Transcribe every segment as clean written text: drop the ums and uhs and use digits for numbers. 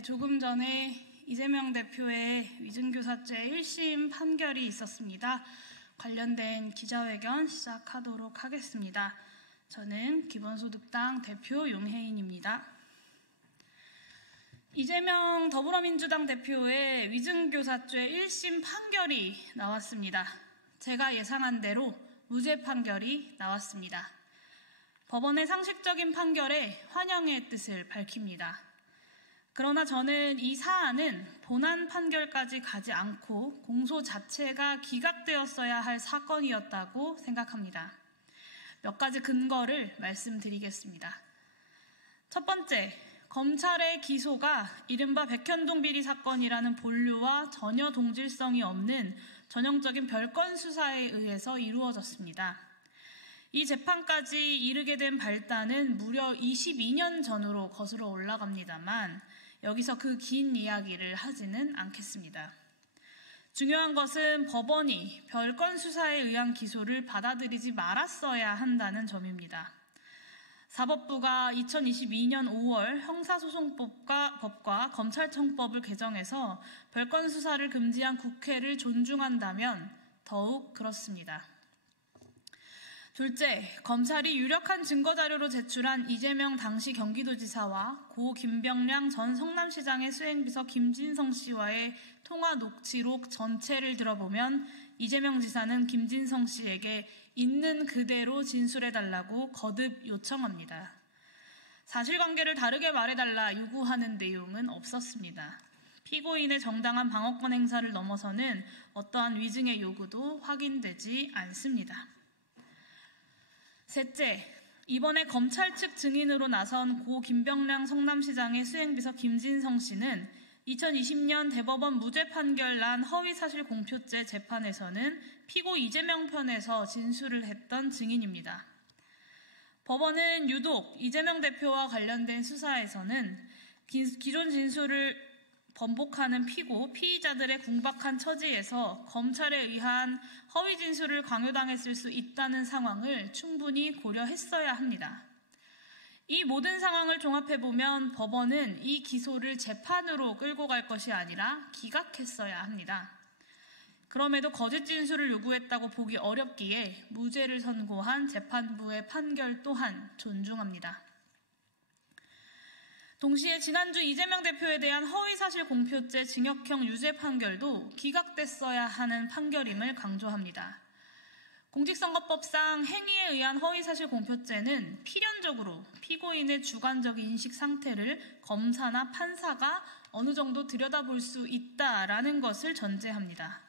네, 조금 전에 이재명 대표의 위증교사죄 1심 판결이 있었습니다. 관련된 기자회견 시작하도록 하겠습니다. 저는 기본소득당 대표 용혜인입니다. 이재명 더불어민주당 대표의 위증교사죄 1심 판결이 나왔습니다. 제가 예상한 대로 무죄 판결이 나왔습니다. 법원의 상식적인 판결에 환영의 뜻을 밝힙니다. 그러나 저는 이 사안은 본안 판결까지 가지 않고 공소 자체가 기각되었어야 할 사건이었다고 생각합니다. 몇 가지 근거를 말씀드리겠습니다. 첫 번째, 검찰의 기소가 이른바 백현동 비리 사건이라는 본류와 전혀 동질성이 없는 전형적인 별건 수사에 의해서 이루어졌습니다. 이 재판까지 이르게 된 발단은 무려 22년 전으로 거슬러 올라갑니다만 여기서 그 긴 이야기를 하지는 않겠습니다. 중요한 것은 법원이 별건 수사에 의한 기소를 받아들이지 말았어야 한다는 점입니다. 사법부가 2022년 5월 형사소송법과 검찰청법을 개정해서 별건 수사를 금지한 국회를 존중한다면 더욱 그렇습니다. 둘째, 검찰이 유력한 증거자료로 제출한 이재명 당시 경기도지사와 고 김병량 전 성남시장의 수행비서 김진성 씨와의 통화 녹취록 전체를 들어보면 이재명 지사는 김진성 씨에게 있는 그대로 진술해달라고 거듭 요청합니다. 사실관계를 다르게 말해달라 요구하는 내용은 없었습니다. 피고인의 정당한 방어권 행사를 넘어서는 어떠한 위증의 요구도 확인되지 않습니다. 셋째, 이번에 검찰 측 증인으로 나선 고 김병량 성남시장의 수행비서 김진성 씨는 2020년 대법원 무죄 판결 난 허위사실 공표죄 재판에서는 피고 이재명 편에서 진술을 했던 증인입니다. 법원은 유독 이재명 대표와 관련된 수사에서는 기존 진술을 번복하는 피의자들의 궁박한 처지에서 검찰에 의한 허위 진술을 강요당했을 수 있다는 상황을 충분히 고려했어야 합니다. 이 모든 상황을 종합해보면 법원은 이 기소를 재판으로 끌고 갈 것이 아니라 기각했어야 합니다. 그럼에도 거짓 진술을 요구했다고 보기 어렵기에 무죄를 선고한 재판부의 판결 또한 존중합니다. 동시에 지난주 이재명 대표에 대한 허위사실 공표죄 징역형 유죄 판결도 기각됐어야 하는 판결임을 강조합니다. 공직선거법상 행위에 의한 허위사실 공표죄는 필연적으로 피고인의 주관적 인식 상태를 검사나 판사가 어느 정도 들여다볼 수 있다라는 것을 전제합니다.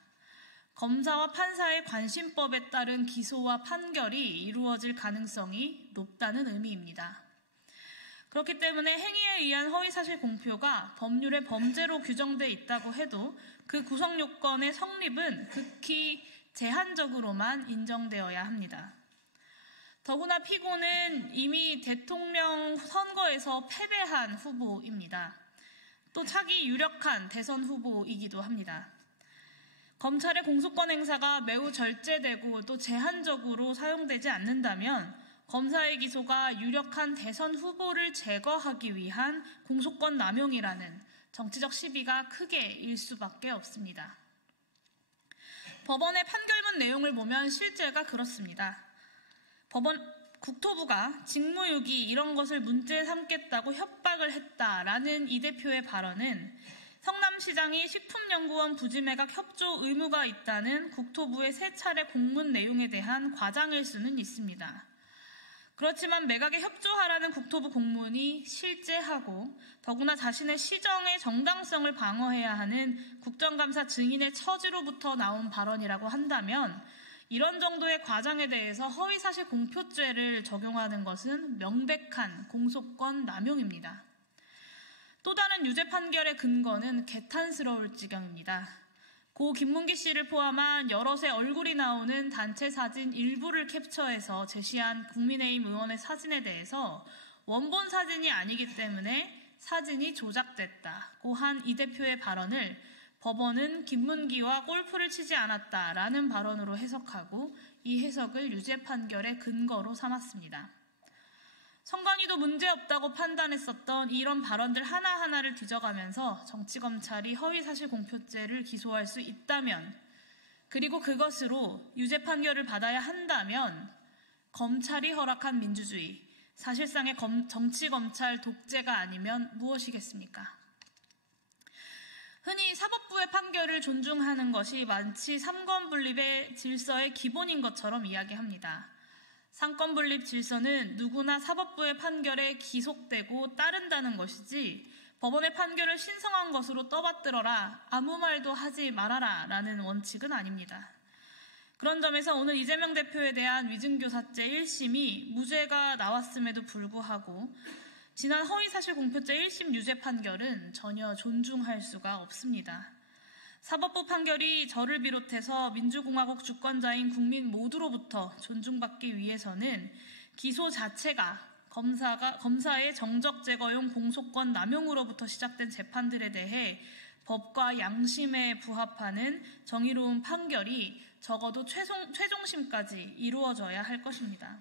검사와 판사의 관심법에 따른 기소와 판결이 이루어질 가능성이 높다는 의미입니다. 그렇기 때문에 행위에 의한 허위사실 공표가 법률에 범죄로 규정돼 있다고 해도 그 구성 요건의 성립은 극히 제한적으로만 인정되어야 합니다. 더구나 피고는 이미 대통령 선거에서 패배한 후보입니다. 또 차기 유력한 대선 후보이기도 합니다. 검찰의 공소권 행사가 매우 절제되고 또 제한적으로 사용되지 않는다면 검사의 기소가 유력한 대선 후보를 제거하기 위한 공소권 남용이라는 정치적 시비가 크게 일 수밖에 없습니다. 법원의 판결문 내용을 보면 실제가 그렇습니다. 국토부가 직무유기 이런 것을 문제 삼겠다고 협박을 했다라는 이 대표의 발언은 성남시장이 식품연구원 부지매각 협조 의무가 있다는 국토부의 세 차례 공문 내용에 대한 과장일 수는 있습니다. 그렇지만 매각에 협조하라는 국토부 공문이 실제하고 더구나 자신의 시정의 정당성을 방어해야 하는 국정감사 증인의 처지로부터 나온 발언이라고 한다면 이런 정도의 과장에 대해서 허위사실 공표죄를 적용하는 것은 명백한 공소권 남용입니다. 또 다른 유죄 판결의 근거는 개탄스러울 지경입니다. 고 김문기 씨를 포함한 여럿의 얼굴이 나오는 단체 사진 일부를 캡처해서 제시한 국민의힘 의원의 사진에 대해서 원본 사진이 아니기 때문에 사진이 조작됐다고 한 이 대표의 발언을 법원은 김문기와 골프를 치지 않았다라는 발언으로 해석하고 이 해석을 유죄 판결의 근거로 삼았습니다. 선관위도 문제없다고 판단했었던 이런 발언들 하나하나를 뒤져가면서 정치검찰이 허위사실 공표죄를 기소할 수 있다면, 그리고 그것으로 유죄 판결을 받아야 한다면 검찰이 허락한 민주주의, 사실상의 정치검찰 독재가 아니면 무엇이겠습니까? 흔히 사법부의 판결을 존중하는 것이 마치 삼권분립의 질서의 기본인 것처럼 이야기합니다. 삼권분립 질서는 누구나 사법부의 판결에 기속되고 따른다는 것이지 법원의 판결을 신성한 것으로 떠받들어라, 아무 말도 하지 말아라 라는 원칙은 아닙니다. 그런 점에서 오늘 이재명 대표에 대한 위증교사죄 1심이 무죄가 나왔음에도 불구하고 지난 허위사실 공표죄 1심 유죄 판결은 전혀 존중할 수가 없습니다. 사법부 판결이 저를 비롯해서 민주공화국 주권자인 국민 모두로부터 존중받기 위해서는 기소 자체가 검사의 정적 제거용 공소권 남용으로부터 시작된 재판들에 대해 법과 양심에 부합하는 정의로운 판결이 적어도 최종심까지 이루어져야 할 것입니다.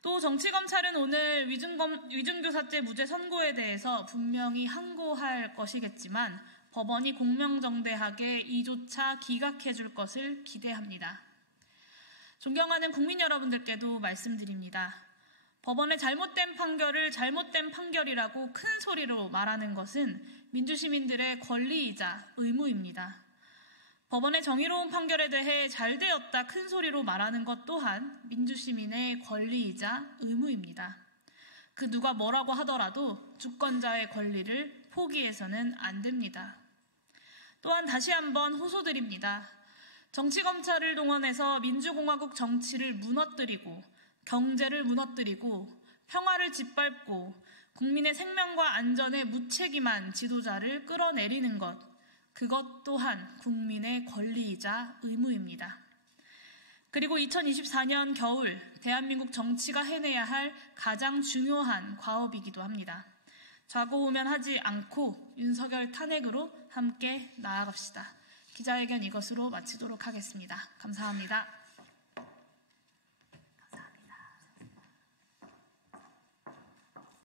또 정치검찰은 오늘 위증교사죄 무죄 선고에 대해서 분명히 항고할 것이겠지만 법원이 공명정대하게 이조차 기각해줄 것을 기대합니다. 존경하는 국민 여러분들께도 말씀드립니다. 법원의 잘못된 판결을 잘못된 판결이라고 큰 소리로 말하는 것은 민주시민들의 권리이자 의무입니다. 법원의 정의로운 판결에 대해 잘되었다 큰 소리로 말하는 것 또한 민주시민의 권리이자 의무입니다. 그 누가 뭐라고 하더라도 주권자의 권리를 포기해서는 안 됩니다. 또한 다시 한번 호소드립니다. 정치검찰을 동원해서 민주공화국 정치를 무너뜨리고 경제를 무너뜨리고 평화를 짓밟고 국민의 생명과 안전에 무책임한 지도자를 끌어내리는 것, 그것 또한 국민의 권리이자 의무입니다. 그리고 2024년 겨울 대한민국 정치가 해내야 할 가장 중요한 과업이기도 합니다. 좌고우면하지 않고 윤석열 탄핵으로 함께 나아갑시다. 기자회견 이것으로 마치도록 하겠습니다. 감사합니다.